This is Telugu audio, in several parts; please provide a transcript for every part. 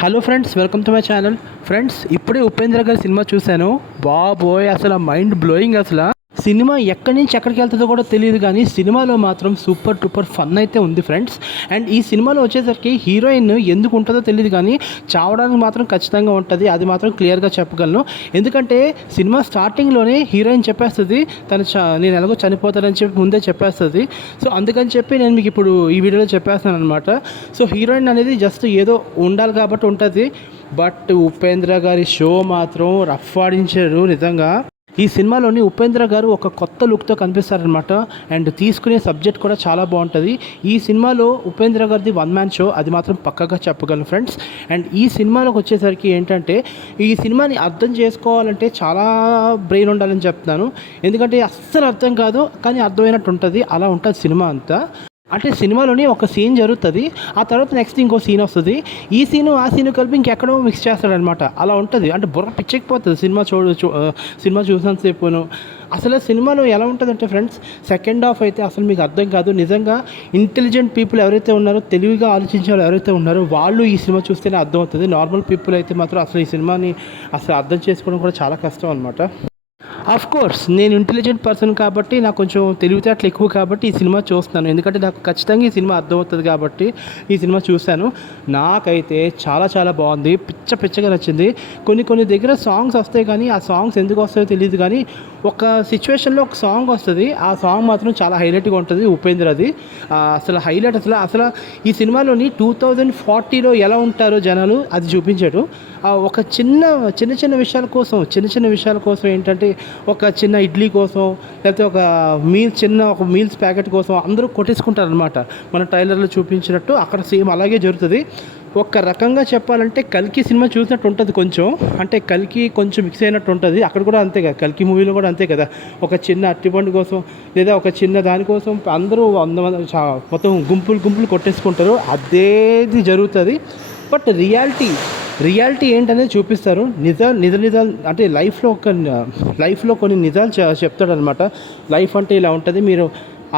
Hello friends, welcome to my channel. Friends, ఇప్పుడే ఉపేంద్ర గారి సినిమా చూశాను. బాబోయ్, అసలు మైండ్ బ్లోయింగ్. అసలు సినిమా ఎక్కడి నుంచి ఎక్కడికి వెళ్తుందో కూడా తెలియదు, కానీ సినిమాలో మాత్రం సూపర్ డూపర్ ఫన్ అయితే ఉంది ఫ్రెండ్స్. అండ్ ఈ సినిమాలో వచ్చేసరికి హీరోయిన్ ఎందుకు ఉంటుందో తెలియదు, కానీ చావడానికి మాత్రం ఖచ్చితంగా ఉంటుంది. అది మాత్రం క్లియర్గా చెప్పగలను. ఎందుకంటే సినిమా స్టార్టింగ్లోనే హీరోయిన్ చెప్పేస్తుంది నేను ఎలాగో చనిపోతానని చెప్పి ముందే చెప్పేస్తుంది. సో అందుకని చెప్పి నేను మీకు ఇప్పుడు ఈ వీడియోలో చెప్పేస్తాను అనమాట. సో హీరోయిన్ అనేది జస్ట్ ఏదో ఉండాలి కాబట్టి ఉంటుంది. బట్ ఉపేంద్ర గారి షో మాత్రం రఫ్ ఆడించారు నిజంగా. ఈ సినిమాలోని ఉపేంద్ర గారు ఒక కొత్త లుక్తో కనిపిస్తారనమాట. అండ్ తీసుకునే సబ్జెక్ట్ కూడా చాలా బాగుంటుంది. ఈ సినిమాలో ఉపేంద్ర గారిది వన్ మ్యాన్ షో, అది మాత్రం పక్కగా చెప్పగలను ఫ్రెండ్స్. అండ్ ఈ సినిమాలోకి వచ్చేసరికి ఏంటంటే, ఈ సినిమాని అర్థం చేసుకోవాలంటే చాలా బ్రెయిన్ ఉండాలని చెప్తున్నాను. ఎందుకంటే అస్సలు అర్థం కాదు, కానీ అర్థమైనట్టు ఉంటుంది. అలా ఉంటుంది సినిమా అంతా. అంటే సినిమాలోని ఒక సీన్ జరుగుతుంది, ఆ తర్వాత నెక్స్ట్ ఇంకో సీన్ వస్తుంది. ఈ సీను ఆ సీను కలిపి ఇంకెక్కడో మిక్స్ చేస్తాడనమాట. అలా ఉంటుంది. అంటే బుర్ర పిచ్చెక్కిపోతుంది సినిమా చూసినంతసేపును. అసలు సినిమాలో ఎలా ఉంటుందంటే ఫ్రెండ్స్, సెకండ్ హాఫ్ అయితే అసలు మీకు అర్థం కాదు. నిజంగా ఇంటెలిజెంట్ పీపుల్ ఎవరైతే ఉన్నారో, తెలివిగా ఆలోచించే వాళ్ళు ఎవరైతే ఉన్నారో, వాళ్ళు ఈ సినిమా చూస్తేనే అర్థమవుతుంది. నార్మల్ పీపుల్ అయితే మాత్రం అసలు ఈ సినిమాని అసలు అర్థం చేసుకోవడం కూడా చాలా కష్టం అనమాట. ఆఫ్ కోర్స్ నేను ఇంటెలిజెంట్ పర్సన్ కాబట్టి, నాకు కొంచెం తెలివితేటలు ఎక్కువ కాబట్టి ఈ సినిమా చూస్తున్నాను. ఎందుకంటే నాకు ఖచ్చితంగా ఈ సినిమా అర్థమవుతుంది కాబట్టి ఈ సినిమా చూశాను. నాకైతే చాలా చాలా బాగుంది. పిచ్చగా నచ్చింది. కొన్ని దగ్గర సాంగ్స్ వస్తాయి, కానీ ఆ సాంగ్స్ ఎందుకు వస్తాయో తెలియదు, కానీ ఒక సిచ్యువేషన్లో ఒక సాంగ్ వస్తుంది. ఆ సాంగ్ మాత్రం చాలా హైలైట్గా ఉంటుంది ఉపేంద్రది. అసలు హైలైట్. అసలు ఈ సినిమాలోని 2040లో ఎలా ఉంటారో జనాలు అది చూపించాడు. ఒక చిన్న విషయాల కోసం ఏంటంటే, ఒక చిన్న ఇడ్లీ కోసం, లేకపోతే ఒక మీల్స్ ప్యాకెట్ కోసం అందరూ కొట్టేసుకుంటారనమాట. మన ట్రైలర్లో చూపించినట్టు అక్కడ సేమ్ అలాగే జరుగుతుంది. ఒక రకంగా చెప్పాలంటే కల్కి సినిమా చూసినట్టు ఉంటుంది కొంచెం. అంటే కల్కి కొంచెం మిక్స్ అయినట్టు ఉంటుంది. అక్కడ కూడా అంతే కదా, కల్కి మూవీలో కూడా అంతే కదా. ఒక చిన్న అట్టిపండు కోసం, లేదా ఒక చిన్న దానికోసం అందరూ 100 మంది మొత్తం గుంపులు కొట్టేసుకుంటారు. అదేది జరుగుతుంది. బట్ రియాలిటీ ఏంటనేది చూపిస్తారు. నిజాలు అంటే లైఫ్లో కొన్ని నిజాలు చెప్తాడనమాట. లైఫ్ అంటే ఇలా ఉంటుంది, మీరు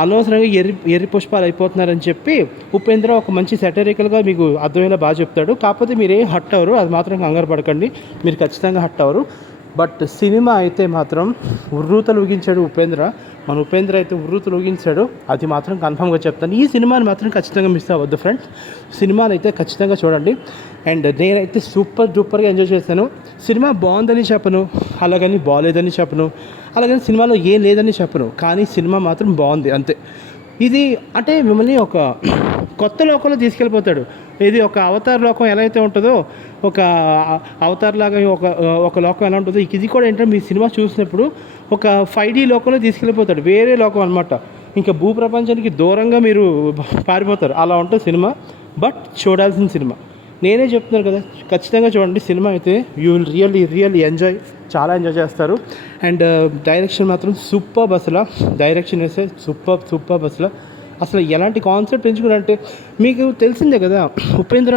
అనవసరంగా ఎర్రి పుష్పాలు అయిపోతున్నారని చెప్పి ఉపేంద్ర ఒక మంచి సెటరికల్గా మీకు అర్థమయ్యేలా బాగా చెప్తాడు. కాకపోతే మీరేం హట్ అవ్వరు, అది మాత్రం కంగారు పడకండి, మీరు ఖచ్చితంగా హట్ అవ్వరు. బట్ సినిమా అయితే మాత్రం ఉర్రూతలు ఊగించాడు ఉపేంద్ర. మన ఉపేంద్ర అయితే ఉర్రూతలు ఊగించాడు, అది మాత్రం కన్ఫామ్గా చెప్తాను. ఈ సినిమాని మాత్రం ఖచ్చితంగా మిస్ అవ్వద్దు ఫ్రెండ్స్. సినిమాని అయితే ఖచ్చితంగా చూడండి. అండ్ నేనైతే సూపర్ డూపర్గా ఎంజాయ్ చేశాను. సినిమా బాగుందని చెప్పను, అలాగని బాగాలేదని చెప్పను, అలాగని సినిమాలో ఏం లేదని చెప్పను, కానీ సినిమా మాత్రం బాగుంది అంతే. ఇది అంటే మిమ్మల్ని ఒక కొత్త లోకంలో తీసుకెళ్ళిపోతాడు. ఇది ఒక అవతార్ లోకం ఎలా అయితే ఉంటుందో, ఒక అవతార్ లాగా ఒక లోకం ఎలా ఉంటుందో, ఇది కూడా ఏంటంటే మీ సినిమా చూసినప్పుడు ఒక 5D లోకంలో తీసుకెళ్ళిపోతాడు. వేరే లోకం అనమాట. ఇంకా భూప్రపంచానికి దూరంగా మీరు పారిపోతారు. అలా ఉంటుంది సినిమా. బట్ చూడాల్సిన సినిమా, నేనే చెప్తున్నాను కదా, ఖచ్చితంగా చూడండి. సినిమా అయితే యూ విల్ రియల్లీ చాలా ఎంజాయ్ చేస్తారు. అండ్ డైరెక్షన్ మాత్రం సూపర్. అసలు డైరెక్షన్ వేస్తే సూపర్. అసలు ఎలాంటి కాన్సెప్ట్ ఎంచుకున్నారంటే, మీకు తెలిసిందే కదా, ఉపేంద్ర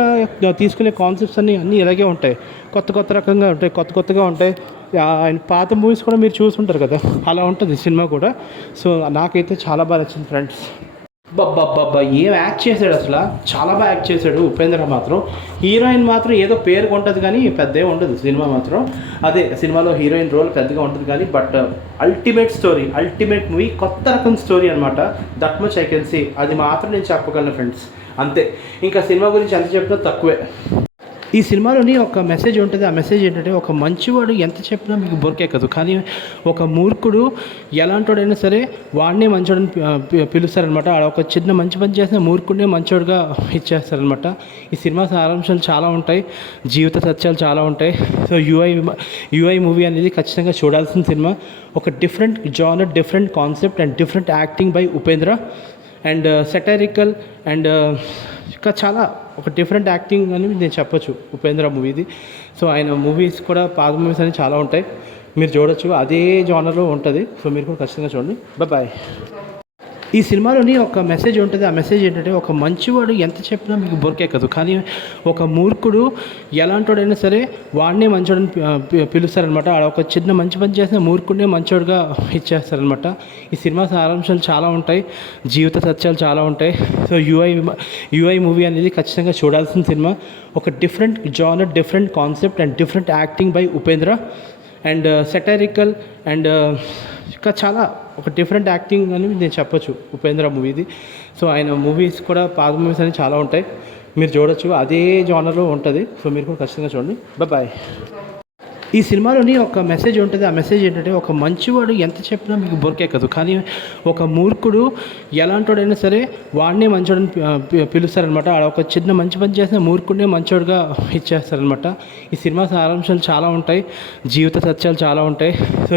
తీసుకునే కాన్సెప్ట్స్ అన్నీ ఇలాగే ఉంటాయి. కొత్త రకంగా ఉంటాయి, కొత్తగా ఉంటాయి. ఆయన పాత మూవీస్ కూడా మీరు చూసుంటారు కదా, అలా ఉంటుంది సినిమా కూడా. సో నాకైతే చాలా బాగా నచ్చింది ఫ్రెండ్స్. ఏం యాక్ట్ చేశాడు, అసలు చాలా బాగా యాక్ట్ చేశాడు ఉపేంద్ర మాత్రం. హీరోయిన్ మాత్రం ఏదో పేరుకు ఉంటుంది, కానీ పెద్దగా ఉండదు సినిమా మాత్రం. అదే సినిమాలో హీరోయిన్ రోల్ పెద్దగా ఉంటుంది, కానీ బట్ అల్టిమేట్ మూవీ, కొత్త రకం స్టోరీ అనమాట. That much I can see. అది మాత్రం నేను చెప్పగలను ఫ్రెండ్స్, అంతే. ఇంకా సినిమా గురించి ఎంత చెప్పినా తక్కువే. ఈ సినిమాలోని ఒక మెసేజ్ ఉంటుంది. ఆ మెసేజ్ ఏంటంటే, ఒక మంచివాడు ఎంత చెప్పినా మీకు బొరికెక్కదు, కానీ ఒక మూర్ఖుడు ఎలాంటివాడైనా సరే వాడినే మంచోడని పిలుస్తారనమాట. ఒక చిన్న మంచి పని చేసిన మూర్ఖుడినే మంచోడుగా ఇచ్చేస్తారనమాట. ఈ సినిమా సారాంశాలు చాలా ఉంటాయి, జీవిత సత్యాలు చాలా ఉంటాయి. సో యుఐ మూవీ అనేది ఖచ్చితంగా చూడాల్సిన సినిమా. ఒక different genre, different concept and different acting by Upendra. And satirical and ఇంకా చాలా ఒక డిఫరెంట్ యాక్టింగ్ అని నేను చెప్పొచ్చు ఉపేంద్ర మూవీది. సో ఆయన మూవీస్ కూడా, పాత మూవీస్ అని చాలా ఉంటాయి, మీరు చూడొచ్చు. అదే జానర్లో ఉంటుంది. సో మీరు కూడా ఖచ్చితంగా చూడండి. బాయ్. ఈ సినిమాలోని ఒక మెసేజ్ ఉంటుంది. ఆ మెసేజ్ ఏంటంటే, ఒక మంచివాడు ఎంత చెప్పినా మీకు బొరికెక్కదు, కానీ ఒక మూర్ఖుడు ఎలాంటోడైనా సరే వాడినే మంచోడని పిలుస్తారనమాట. ఆడ ఒక చిన్న మంచి పని చేసిన మూర్ఖుడినే మంచోడుగా ఇచ్చేస్తారనమాట. ఈ సినిమా సారాంశాలు చాలా ఉంటాయి, జీవిత సత్యాలు చాలా ఉంటాయి. సో యుఐ మూవీ అనేది ఖచ్చితంగా చూడాల్సిన సినిమా. ఒక different genre, different concept and different acting by Upendra and satirical and ఇంకా చాలా ఒక డిఫరెంట్ యాక్టింగ్ అని నేను చెప్పొచ్చు ఉపేంద్ర మూవీది. సో ఆయన మూవీస్ కూడా పాత మూవీస్ అనేవి చాలా ఉంటాయి, మీరు చూడొచ్చు, అదే జానర్లో ఉంటుంది. సో మీరు కూడా ఖచ్చితంగా చూడండి. బాయ్. ఈ సినిమాలోని ఒక మెసేజ్ ఉంటుంది. ఆ మెసేజ్ ఏంటంటే, ఒక మంచివాడు ఎంత చెప్పినా మీకు బొరికెక్కదు, కానీ ఒక మూర్ఖుడు ఎలాంటోడైనా సరే వాడినే మంచోడని పిలుస్తారనమాట. ఆడ ఒక చిన్న మంచి పని చేసిన మూర్ఖుడినే మంచోడుగా ఇచ్చేస్తారనమాట. ఈ సినిమా సారాంశాలు చాలా ఉంటాయి, జీవిత సత్యాలు చాలా ఉంటాయి. సో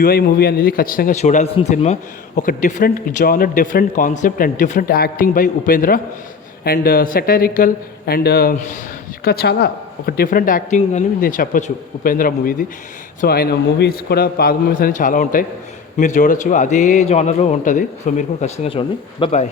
యుఐ మూవీ అనేది ఖచ్చితంగా చూడాల్సిన సినిమా. ఒక different genre, different concept and different acting by Upendra and satirical and ఇంకా చాలా ఒక డిఫరెంట్ యాక్టింగ్ అని నేను చెప్పొచ్చు ఉపేంద్ర మూవీది. సో ఆయన మూవీస్ కూడా పాత మూవీస్ అనేవి చాలా ఉంటాయి, మీరు చూడొచ్చు, అదే జానర్లో ఉంటుంది. సో మీరు కూడా ఖచ్చితంగా చూడండి. బాయ్.